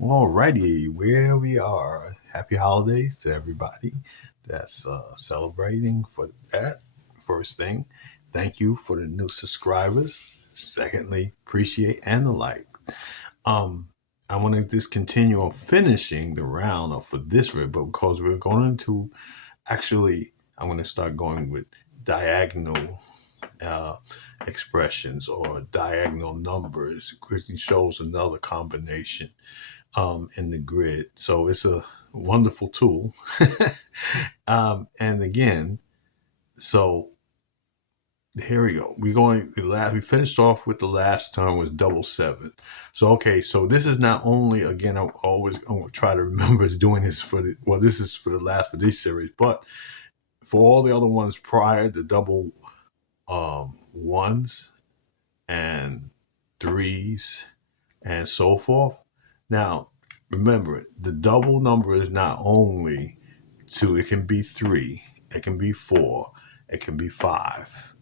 Alrighty, where we are. Happy holidays to everybody that's celebrating for that. First thing, thank you for the new subscribers. Secondly, appreciate and the like. Um, I want to just continue on finishing the round of for this rib, but because we're going to actually, I'm going to start going with diagonal uh, expressions or diagonal numbers. Christy shows another combination in the grid. So it's a wonderful tool. And again, so here we go. We finished off with the last term was double seven. So, okay. So this is not only, again, I'm going to try to remember is doing this this is for the last for this series, but for all the other ones prior, the double ones and threes and so forth. Now, remember, the double number is not only two, it can be three, it can be four, it can be five.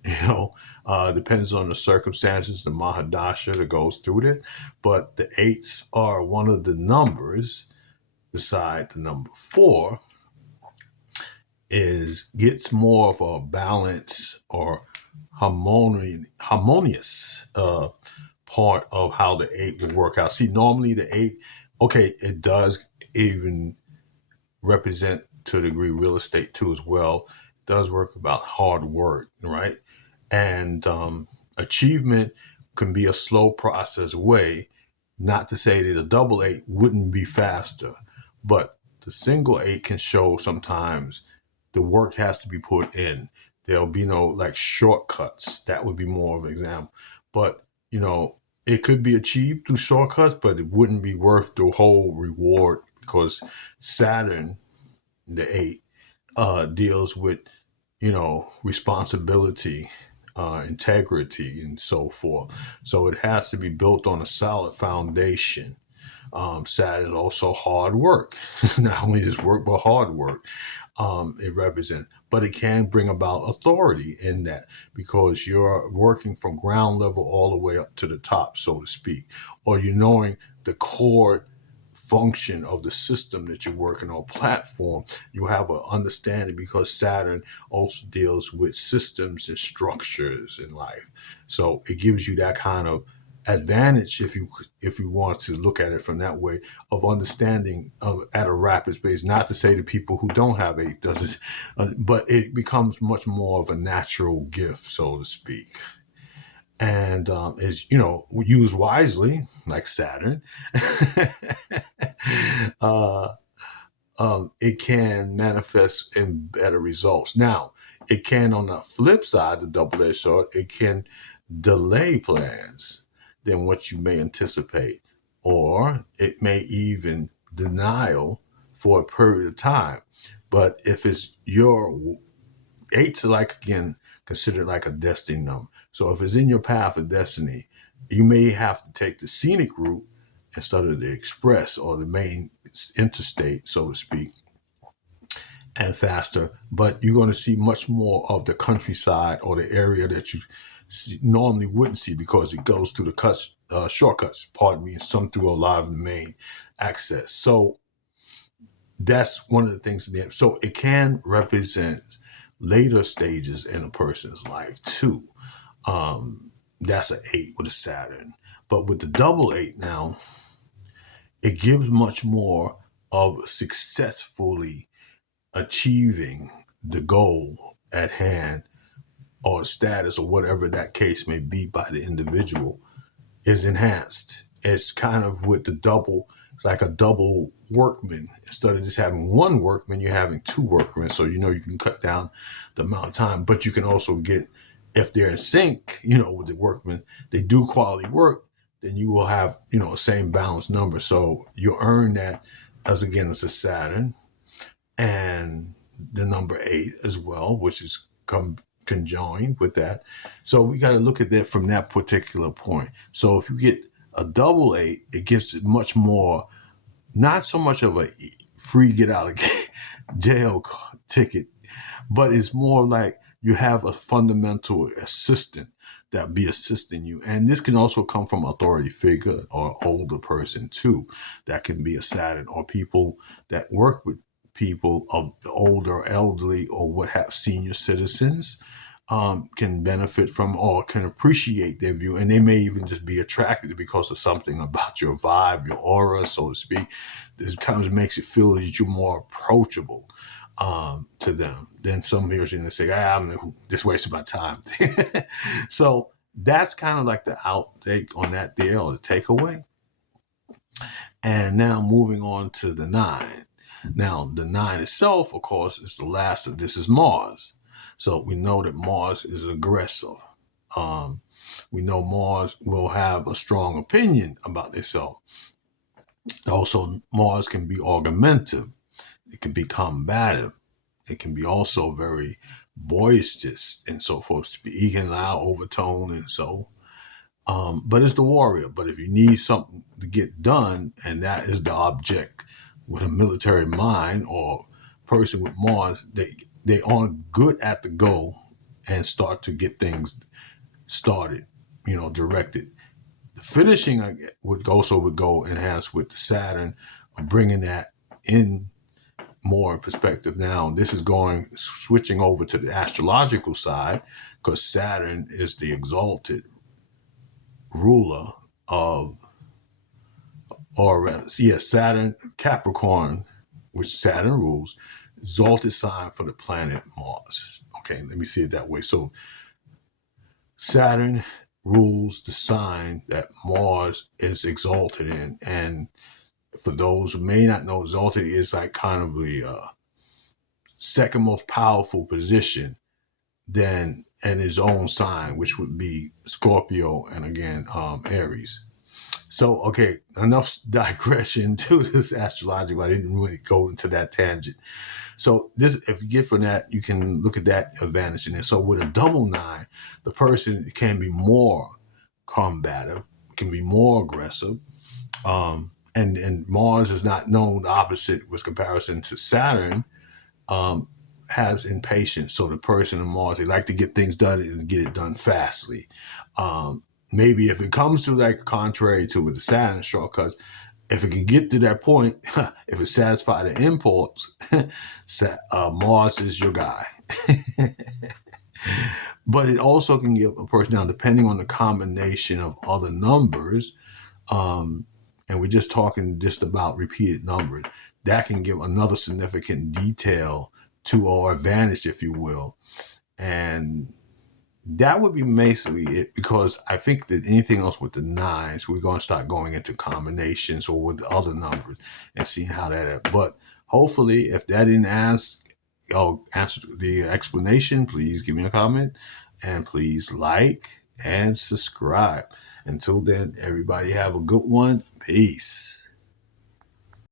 Depends on the circumstances, the Mahadasha that goes through it. But the eights are one of the numbers beside the number four is gets more of a balance or harmonious part of how the eight will work out. See, normally the eight, okay, it does even represent to a degree real estate too as well. It does work about hard work, right? And achievement can be a slow process way. Not to say that a double eight wouldn't be faster, but the single eight can show sometimes the work has to be put in. There'll be no like shortcuts. That would be more of an example. But it could be achieved through shortcuts, but it wouldn't be worth the whole reward because Saturn, the eight, deals with, responsibility, integrity, and so forth. So it has to be built on a solid foundation. Saturn is also hard work. Not only just work, but hard work. It represents, but it can bring about authority in that because you're working from ground level all the way up to the top, so to speak, or you're knowing the core function of the system that you're working on platform. You have an understanding because Saturn also deals with systems and structures in life. So it gives you that kind of advantage if you want to look at it from that way of understanding at a rapid pace. Not to say to people who don't have eight does it, but it becomes much more of a natural gift, so to speak. And is used wisely, like Saturn, uh, it can manifest in better results. Now, it can, on the flip side, the double-edged sword, it can delay plans than what you may anticipate, or it may even denial for a period of time. But if it's your eights are like, again, considered like a destiny number. So if it's in your path of destiny, you may have to take the scenic route instead of the express or the main interstate, so to speak, and faster. But you're going to see much more of the countryside or the area that you normally wouldn't see because it goes through the shortcuts, pardon me, and some through a lot of the main access. So that's one of the things. So it can represent later stages in a person's life too. That's an eight with a Saturn. But with the double eight now, it gives much more of successfully achieving the goal at hand or status or whatever that case may be by the individual is enhanced. It's kind of with the double, it's like a double workman. Instead of just having one workman, you're having two workmen. So, you can cut down the amount of time, but you can also get, if they're in sync, with the workmen, they do quality work, then you will have, a same balanced number. So you earn that as, again, it's a Saturn and the number eight as well, which is conjoined with that. So we got to look at that from that particular point. So if you get a double eight, it gives it much more, not so much of a free get out of jail ticket, but it's more like you have a fundamental assistant that be assisting you. And this can also come from authority figure or older person too. That can be a Saturn, or people that work with people of the older, elderly, or what have senior citizens can benefit from or can appreciate their view. And they may even just be attracted because of something about your vibe, your aura, so to speak. This kind of makes it feel that you're more approachable to them. Then some hears you and they say, I'm just wasting my time. So that's kind of like the outtake on that there, or the takeaway. And now moving on to the 9. Now, the 9 itself, of course, is the last of this is Mars. So we know that Mars is aggressive. We know Mars will have a strong opinion about itself. Also, Mars can be argumentative. It can be combative. It can be also very boisterous and so forth, speaking loud, overtone, and so. But it's the warrior. But if you need something to get done, and that is the object with a military mind or person with Mars, they aren't good at the go and start to get things started, directed. The finishing would go enhanced with the Saturn, bringing that in more perspective. Now, this is switching over to the astrological side, because Saturn is the exalted ruler of, Saturn, Capricorn, which Saturn rules, exalted sign for the planet Mars. Okay, let me see it that way. So Saturn rules the sign that Mars is exalted in. And for those who may not know, exalted is like kind of the second most powerful position than in his own sign, which would be Scorpio and again Aries. So, okay, enough digression to this astrological. I didn't really go into that tangent. So this, if you get from that, you can look at that advantage in it. So with a double 9, the person can be more combative, can be more aggressive. And Mars is not known the opposite with comparison to Saturn, has impatience. So the person in Mars, they like to get things done and get it done fastly. Maybe if it comes to like contrary to with the Saturn shortcuts, if it can get to that point, if it satisfies the impulse, Mars is your guy. But it also can give a person, now depending on the combination of other numbers, and we're just talking just about repeated numbers, that can give another significant detail to our advantage, if you will. And that would be basically it, because I think that anything else with the 9s, we're going to start going into combinations or with other numbers and seeing how that is. But hopefully, if that didn't answer the explanation, please give me a comment and please like and subscribe. Until then, everybody have a good one. Peace.